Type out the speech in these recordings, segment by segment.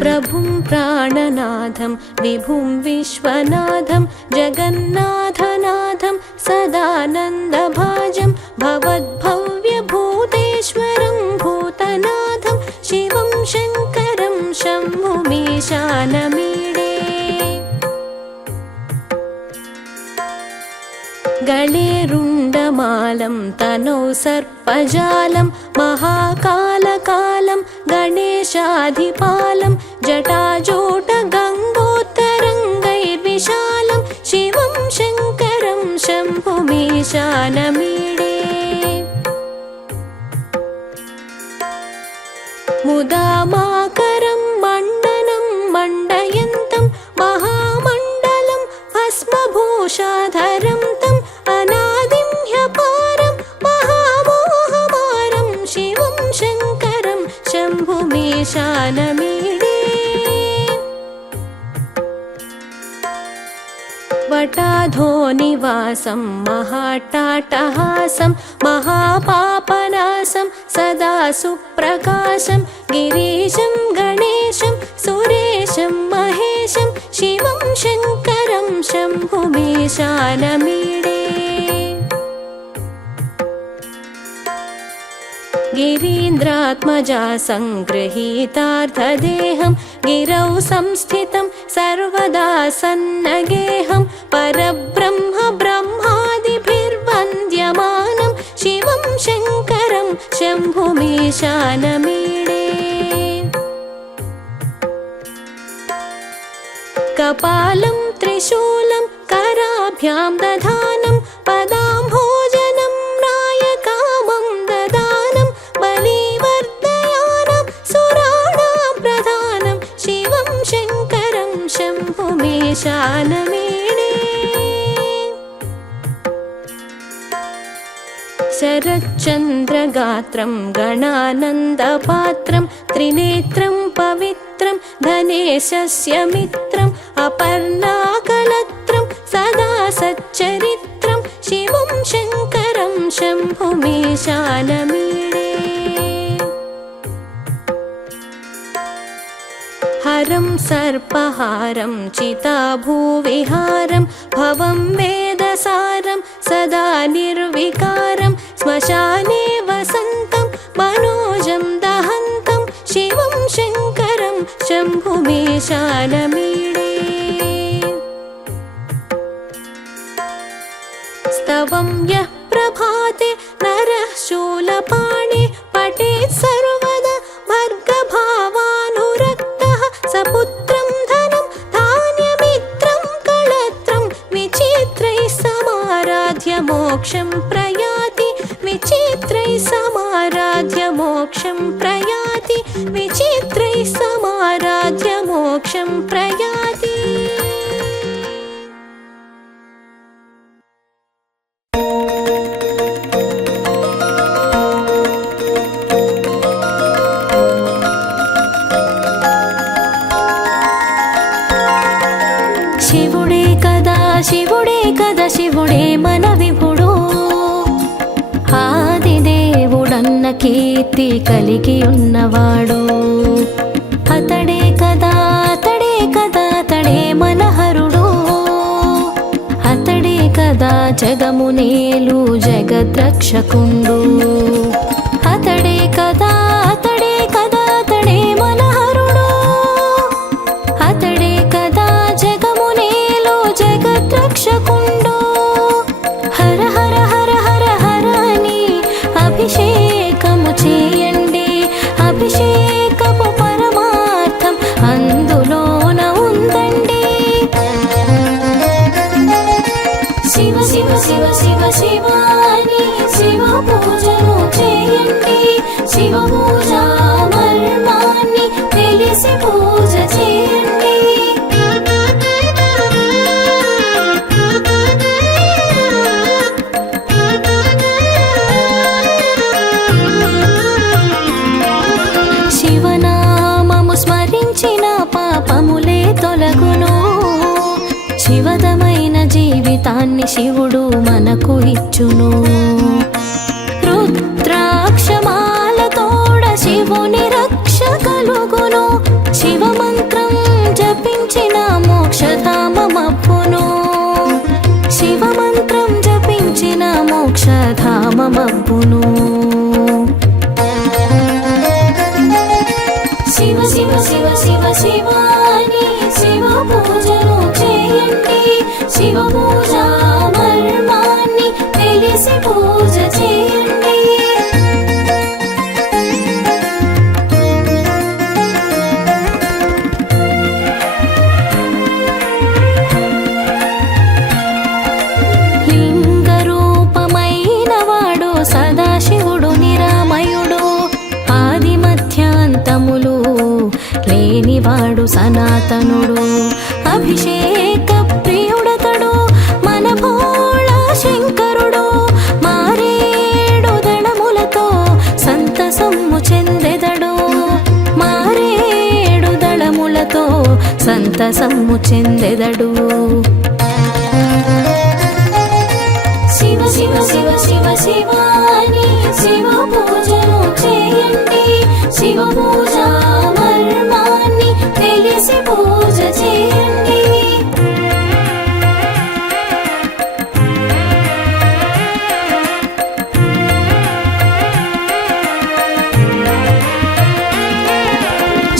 प्रभुं प्राणनाथं विभुं विश्वनाथं जगन्नाथनाथं सदानन्दभाजं भवद्भव्यभूतेश्वरं भूतनाथं शिवं शङ्करं शम्भुमीशानमीडे। गले रुण्डमालं तनौ सर्पजालं महाकालकालं गणेशाधिपालं जटाजूटगङ्गोत्तरङ्गैर्विशालं शिवं शङ्करं शम्भुमीशानमीडे। मुदामाकरं मण्डनं मण्डयन्तं महामण्डलं भस्मभूषाधरं तं अनादिं ह्यपारं महामोहमारं शिवं शङ्करं शम्भुमीशानमीडे। वटाधोनिवासं महाट्टाटहासं महापापनासं सदा सुप्रकाशं गिरीशं गणेशं सुरेशं महेशं शिवं शङ्करं शम्भुमीशानमीडे। गिरीन्द्रात्मजा सङ्गृहीतार्थदेहं गिरौ संस्थितं सर्वदा सन्नगेहं परब्रह्म ब्रह्मादिभिर्वन्द्यमानं शिवं शङ्करं शम्भुमीशानमीडे। कपालं त्रिशूलं कराभ्यां दधानं पदाम्भोजनं नायकामं ददानं बलिवर्धयानं सुराणां प्रधानं शिवं शङ्करं शम्भुमीशानमीडे। शरच्चन्द्रगात्रं गणानन्दपात्रं त्रिनेत्रं पवित्रं धनेशस्य मित्रम् अपर्णाकलत्रं सदा सच्चरित्रं शिवं शङ्करं शम्भुमीशानमीडे। हरं सर्पहारं चिताभूविहारं भवं वेदसारं सदा निर्विकारं श्मशाने वसन्तं मनोजं दहन्तं शिवं शङ्करं शम्भुमीशानमीडे। स्तवं यः प्रभाते नरः शूलपाणे पठेत् सर्वदा भर्गभावानुरक्तः सपुत्रं धनं धान्यमित्रं कळत्रं विचित्रैः समाराध्य मोक्षं प्रयाति विचित्रैः समाराध्य मोक्षं प्रयाति विचित्रैः समाराध्य मोक्षं प्रयाति। శివుడే కదా శివుడే మన విభుడు ఆదిదేవుడన్న కీర్తి కలిగి ఉన్నవాడు అతడే కదా అతడే మన హరుడు అతడే కదా జగమునేలు జగద్రక్షకుండు అతడే కదా అతడే మన హరుడు అతడే కదా జగమునేలు జగద్రక్షకుండు హర హర హర హర హర అని అభిషేకము చేయండి అభిషేకపు పరమార్థం అందులోన ఉందండి శివ శివ శివ శివ శివ అని శివ పూజను చేయండి శివ పూజ మర్మాన్ని తెలిసి పూజ చేయండి శివనామము స్మరించిన పాపములే తొలగును శివదమైన జీవితాన్ని శివుడు మనకు ఇచ్చును రుద్రాక్షమాల తోడ శివుని రక్త ధామమబ్బును. శివ శివ శివ శివ శివ అని శివ పూజను చేయండి. శివ పూజ మర్మాన్ని తెలిసి పూజ చేయండి. లింగ రూపమైన వాడు సదాశివుడు నిరామయుడు. ఆది మధ్యాంతములు లేనివాడు సనాతనుడు. అభిషేక ప్రియుడతడు మన భోళా శంకరుడు. మారేడు దళములతో సంతసమ్ము చెందెదడు. మారేడు దళములతో సంతసమ్ము చెందెదడు. శివ శివ శివ శివ శివ అని శివ పూజను చేయండి. శివ పూజ మర్మాన్ని తెలిసి పూజ చేయండి.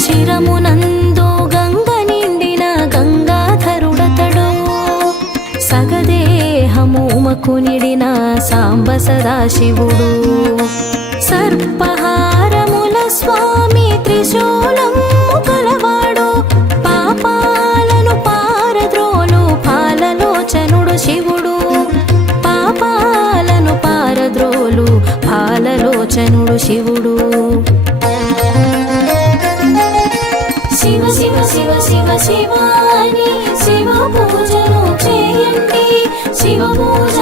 శిరమునందు గంగ నిండిన గంగాధరుడతడు. సగదేహముమకు నిడిన సాంబ సదాశివుడు. సర్పహారముల స్వామి త్రిశూలము కలవాడు. పాపాలను పారద్రోలు పాలలోచనుడు శివుడు. పాపాలను పారద్రోలు పాలలోచనుడు శివుడు. శివ శివ శివ శివ శివ అని శివ పూజను చేయండి. శివ పూజ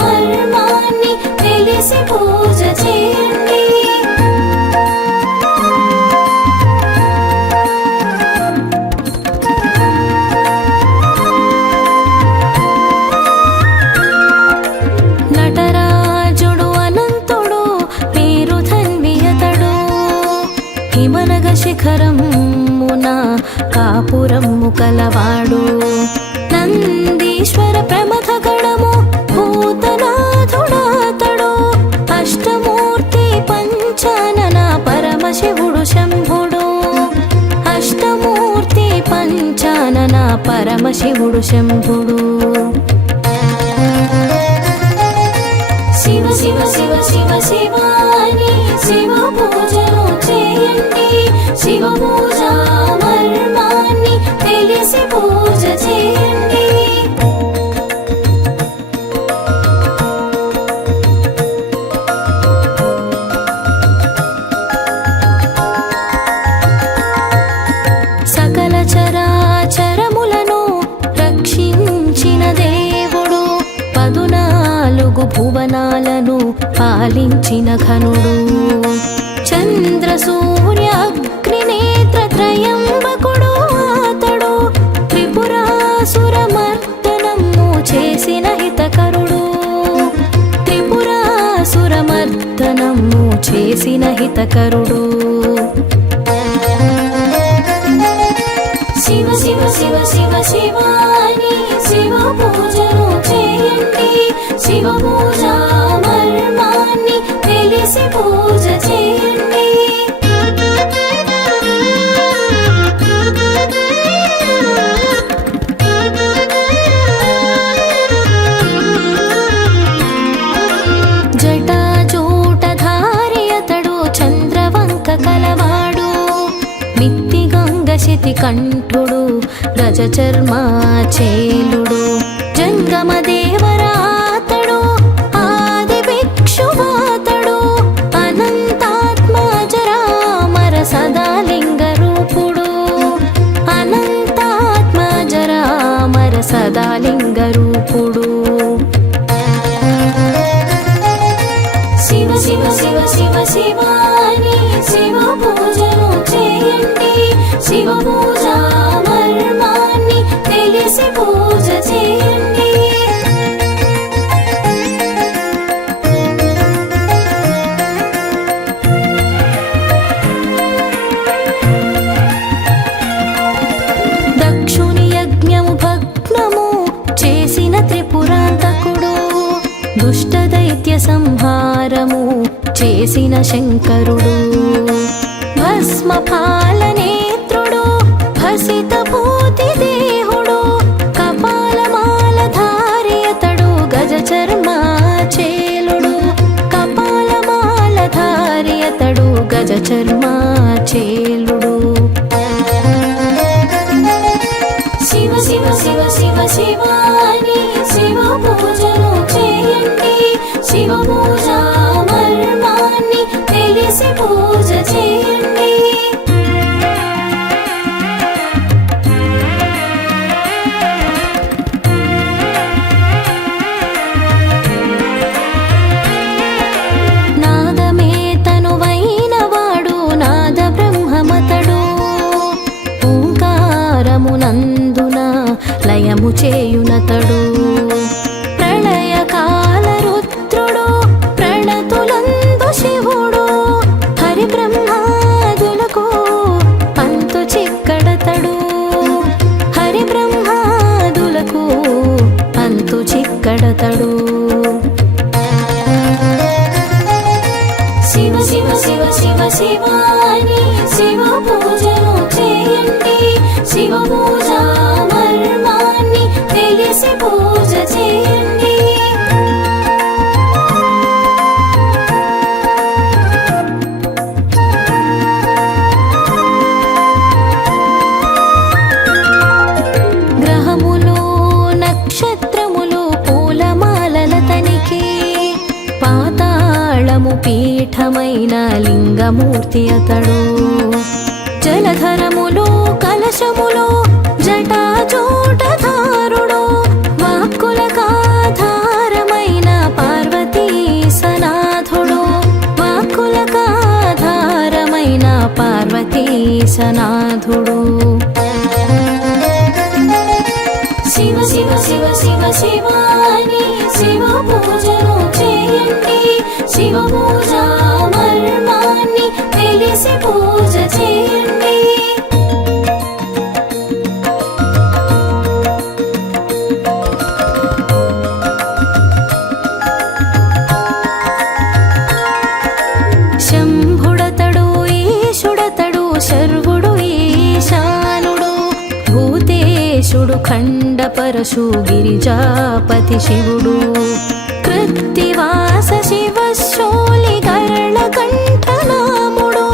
మర్మాన్ని తెలిసి పూజ చేయండి. నటరాజుడు అనంతుడు పేరు ధన్వియతడు. హిమనగ శిఖరమున కాపురము కలవాడు. నందీశ్వర ప్రమథ గణము భూతనాథుడాతడు. అష్టమూర్తి పంచానన పరమశివుడు శంభుడు. అష్టమూర్తి పంచానన పరమశివుడు శంభుడు. శివ శివ శివ శివ శివ అని శివ పూజను చేయండి. శివ పూజ మర్మాన్ని తెలిసి పూజ చేయండి. సకల చరాచరములను రక్షించిన దేవుడు. 14 భువనాలను పాలించిన ఘనుడు. చంద్ర సూర్య అగ్ని నేత్ర త్రయంబకుడు అతడు. త్రిపురాసుర మర్దనము చేసిన హితకరుడు. త్రిపురాసుర మర్దనము చేసిన హితకరుడు. శివ శివ శివ శివ శివ అని శివ పూజను చేయండి. శివ పూజ మర్మాన్ని తెలిసి పూజ చేయండి. జటాజూటధారి అతడు చంద్రవంక కలవాడు. మిత్తి గంగ శితి కంఠుడు గజ చర్మాచేలుడు. జంగమ దేవరాతడు ఆది భిక్షువాతడు. అనంతాత్మజరామర సదాలింగ రూపుడు. అనంతాత్మజరామర సదాలింగ రూపుడు. శివ శివ శివ శివ శివ అని శివ పూజను చేయండి. శివ పూజ మర్మాన్ని తెలిసి పూజ చేయండి. దక్షుని యజ్ఞము భగ్నము చేసిన త్రిపురాంతకుడు. దుష్ట దైత్య చేసిన శంకరుడు. భస్మపాల నేత్రుడు భసిత భూతి దేహుడు, కపాలమాల ధారి అతడు గజ చర్మాచేలుడు. కపాలమాల ధారి అతడు గజ చర్మాచేలుడు. శివ శివ శివ శివ శివ అని శివ పూజను చేయండి. శివ పూజ మర్మాన్ని తెలిసి పూజ చేయండి. నాదమే తనువైన వాడు నాద బ్రహ్మమతడు, ఓంకారమునందున లయము చేయునతడు. ప్రళయకాల రుద్రుడు ప్రణతులందు శివుడు, హరి బ్రహ్మాదులకు అంతు చిక్కడతడు. హరి బ్రహ్మాదులకు అంతు చిక్కడతడు. శివ శివ శివ శివ శివ అని శివ పూజను చేయండి. శివ పూజ మర్మాన్ని తెలిసి పూజ చేయండి. గ్రహములు నక్షత్రములు పూలమాలల తనికి, పాతాళము పీఠమైన లింగమూర్తి అతడు. జలధరములు కలశములు జటాజూటధారుడు, వాక్కులకాధారమైన పార్వతీ సనాథుడు. వాక్కులకాధారమైన పార్వతీ సనాథుడు. శివ శివ శివ శివ శివ అని శివ పూజను చేయండి. శివ పూజ మర్మాన్ని తెలిసి పూజ చేయండి. శంభుడతడు ఈశుడతడు శర్వుడు ఈశానుడు, భూతేశుడు ఖండపరశు గిరిజాపతి శివుడు. కృత్తివాస శివ శోలి గరళ కంఠనాముడు,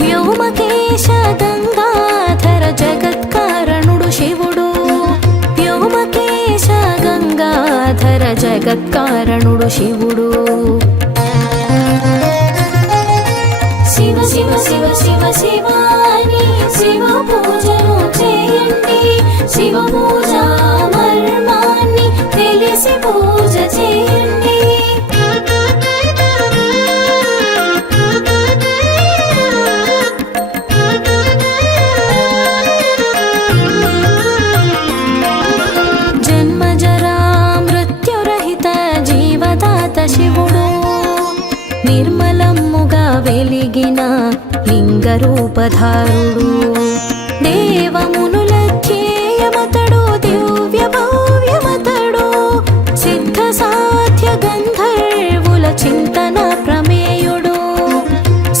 వ్యోమకేశ గంగాధర జగత్కారణుడు శివుడు. వ్యోమకేశ గంగాధర జగత్కారణుడు శివుడు. శివ శివ శివ శివ శివ అని శివ పూజను చేయండి. శివ పూజ మర్మాన్ని తెలిసి పూజ చేయండి. జన్మజరా మృత్యురహిత జీవదాత శివుడు, నిర్మలమ్ముగా వెలిగిన లింగరూపధారుడు. దేవమునుల ధ్యేయమతడు దివ్య భవ్యమతడు, సిద్ధ సాధ్య గంధర్వుల చింతన ప్రమేయుడు.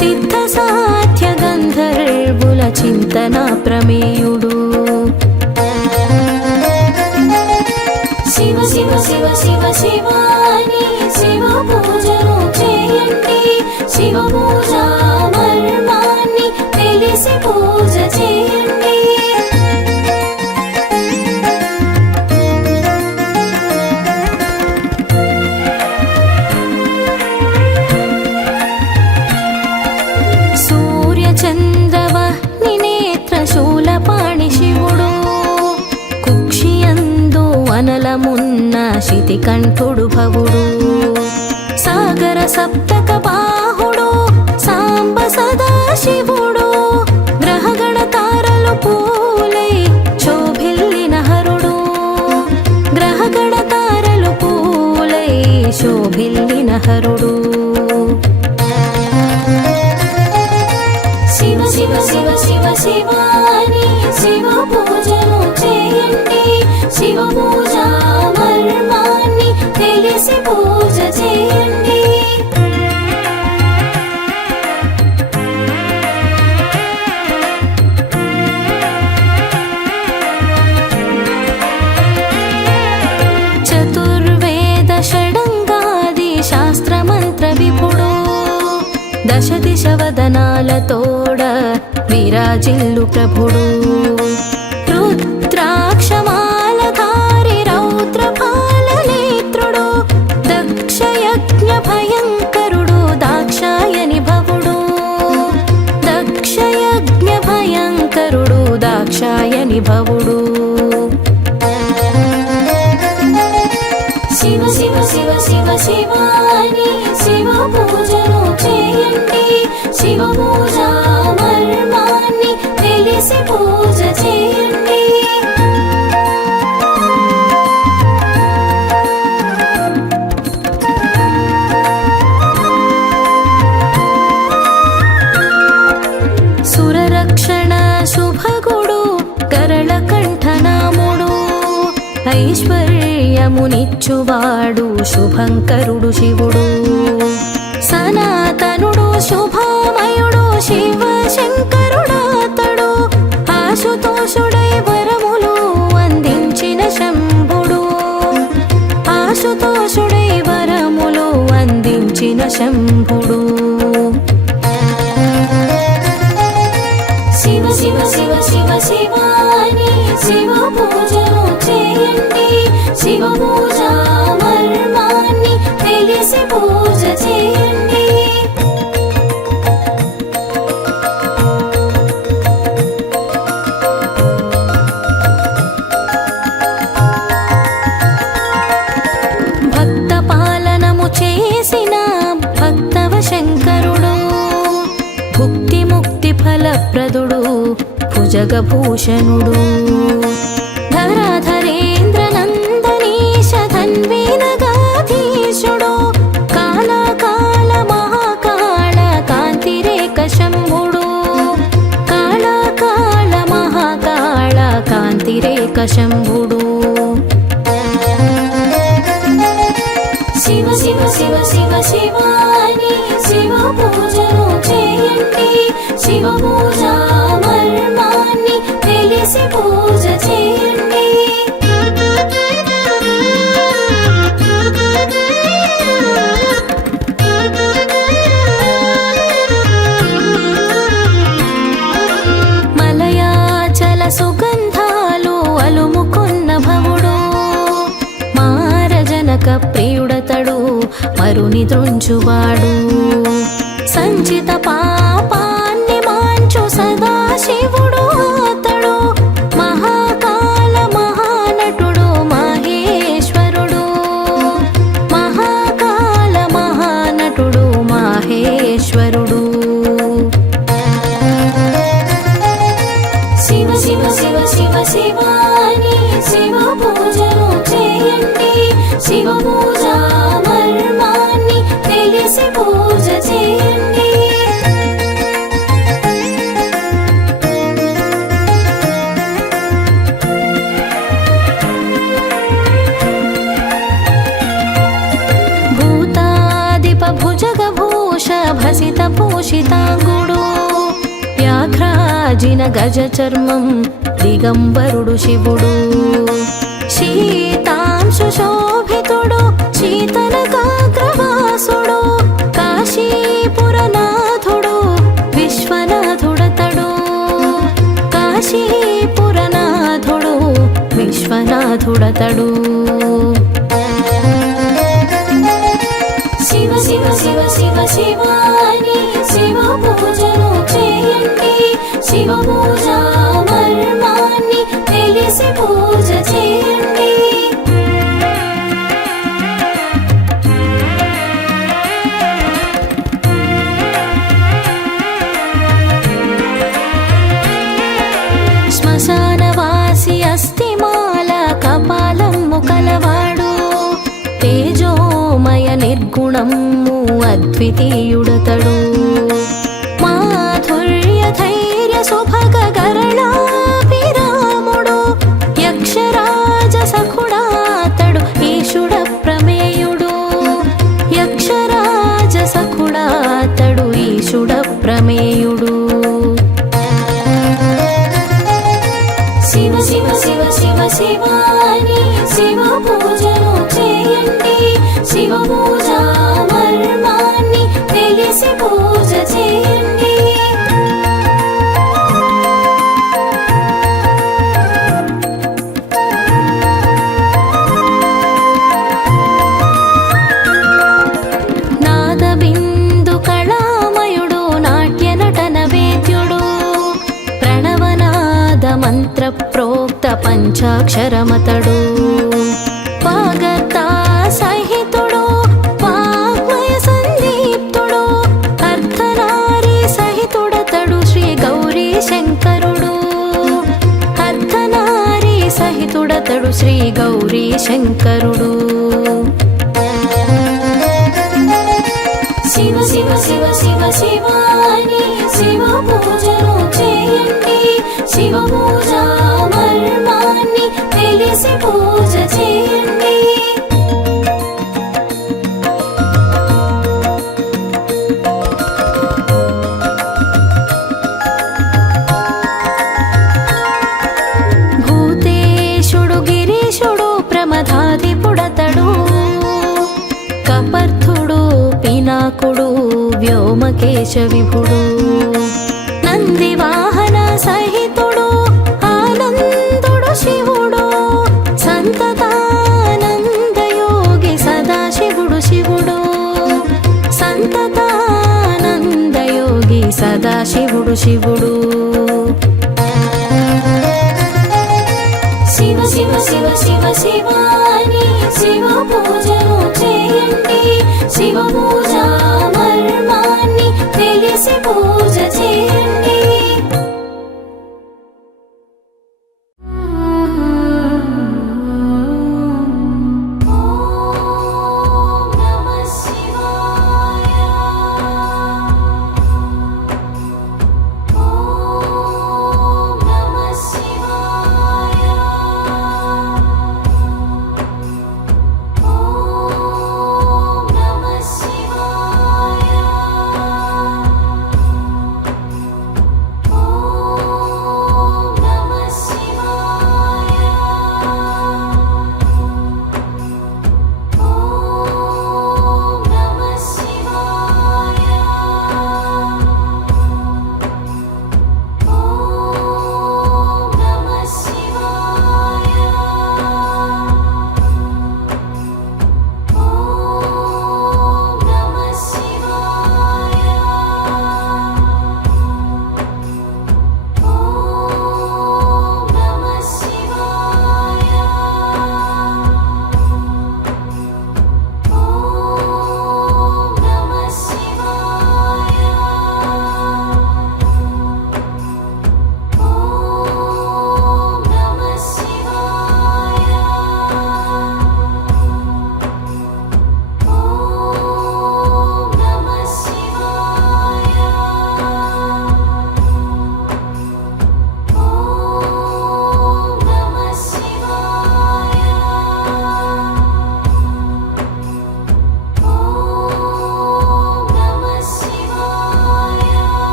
సిద్ధ సాధ్య గంధర్వుల చింతన ప్రమేయుడు. శివ శివ శివ శివ శివ అని శివ పూజను చేయండి. శివ పూజ మర్మాన్ని తెలిసి పూజ చేయండి. సూర్య చంద్రవహ్ని నేత్ర శూలపాణి శివుడు, కుక్షియందు వనలమున్న శితికంఠుడు భవుడు. సాగర సప్తక బాహుడు సాంబ సదా శివుడు, గ్రహగణ తారలు పూలై శోభిల్లిన హరుడు. గ్రహగణ తారలు పూలై శోభిల్లిన హరుడు. శివ శివ శివ శివ శివ అని శివ పూజను చేయండి. శివ పూజ మర్మాన్ని తెలిసి పూజ చేయండి. దశ దిశ వదనాలతోడ విరాజిల్లు ప్రభుడు రుద్రాక్షమాలధారి రౌద్రపాల నేత్రుడు దక్షయజ్ఞ భయంకరుడు దాక్షాయని భవుడు దక్షయజ్ఞ భయంకరుడు దాక్షాయని భవుడు శివ శివ శివ శివ శివాని శివ పూజను చేయండి శివ పూజ మర్మాన్ని తెలిసి పూజ చేయండి సురరక్షణ శుభగుడు గరళ కంఠనాముడు ఐశ్వర్యమునిచ్చువాడు శుభంకరుడు శివుడు సనాతనుడు శుభమయుడు శివ శంకరుడాతడు ఆశుతోషుడై వరములు అందించిన శంభుడు ఆశుతోషుడై వరములు అందించిన శంభుడు శివ శివ శివ శివ శివాని శివ పూజను చేయండి శివ పూజ మర్మాన్ని తెలిసి పూజ చేయండి భక్త పాలనము చేసిన భక్తవ శంకరుడు భుక్తి ముక్తి ఫలప్రదుడు భుజగభూషణుడు ధరాధరేంద్ర నందనీశ ధన్వీనగాధీశుడు కాళకాల మహాకాళ కాంతిరేక శంభుడు కాళకాల మహాకాళ కాంతిరేక శంభుడు శివ శివ శివ శివ శివాని శివ పూజను చేయండి శివ పూజ మర్మాన్ని తెలిసి పూజ చేయండి మలయాచల సుగంధాలు అలుముకున్న భవుడు మారజనక ప్రియుడతడు మరుని ద్రుంచువాడు సంచిత పాపాన్ని మాంచు సదాశివుడు అతడు మహాకాల మహానటుడు మహేశ్వరుడు మహాకాల మహానటుడు మహేశ్వరుడు శివ శివ శివ శివ శివాని శివ పూజను చేయండి శివ పూజ మర్మాన్ని తెలిసి పూజ చేయండి భూతాదిప భుజగభూష భసిత భూషితాంగుడు వ్యాఘ్రాజిన గజ చర్మం దిగంబరుడు శివుడు శీతాంశు శోభితుడు శీతనకాగ్రవాసుడు కాశీపురనాథుడు విశ్వనాథుడతడు కాశీపురనాథుడు విశ్వనాథుడతడు శివ శివ శివ శివ శివాని శివ పూజను చేయండి శివ పూజ మర్మాన్ని తెలిసి పూజ చేయండి శ్మశానవాసి అస్థిమాల కపాలము కలవాడు తేజోమయ నిర్గుణము అద్వితీయుడతడు మాధుర్య ధైర్య సుభగ గరళాభిరాముడు యక్షరాజ సఖుడాతడు ఈశుడ ప్రమేయుడు యక్షరాజ సఖుడాతడు ఈశుడ ప్రమేయుడు శివ శివ శివ శివ శివాని శివ పూజను చేయండి శివ పూజ మర్మాన్ని తెలిసి తెలిసి పూజ చేయండి. నాదబిందు కళామయుడు నాట్య నటన వేద్యుడు ప్రణవనాద మంత్ర ప్రోక్త పంచాక్షరమతడు వాగర్తా సహితుడు వాగ్మయ సందీప్తుడు అర్ధనారీ సహితుడతడు శ్రీ గౌరీ శంకరుడు అర్ధనారీ సహితుడతడు శ్రీ గౌరీ శంకరుడు. శివ శివ శివ శివ శివాని శివ పూజను చేయండి. శివ పూజ మర్మాన్ని తెలిసి పూజ చేయండి. భూతేశుడు గిరీశుడు ప్రమథాధిపుడతడు కపర్థుడు పినాకుడు వ్యోమకేశ విభుడు నంది వాహన సహితుడు ఆనందుడు శివుడు సంతతానందయోగి సదాశివుడు శివుడు సంతతానందయోగి సదాశివుడు శివుడు. శివ శివ శివ శివ శివాని శివ పూజను చేయండి. శివ పూజ మర్మాన్ని తెలిసి పూజ చేయండి.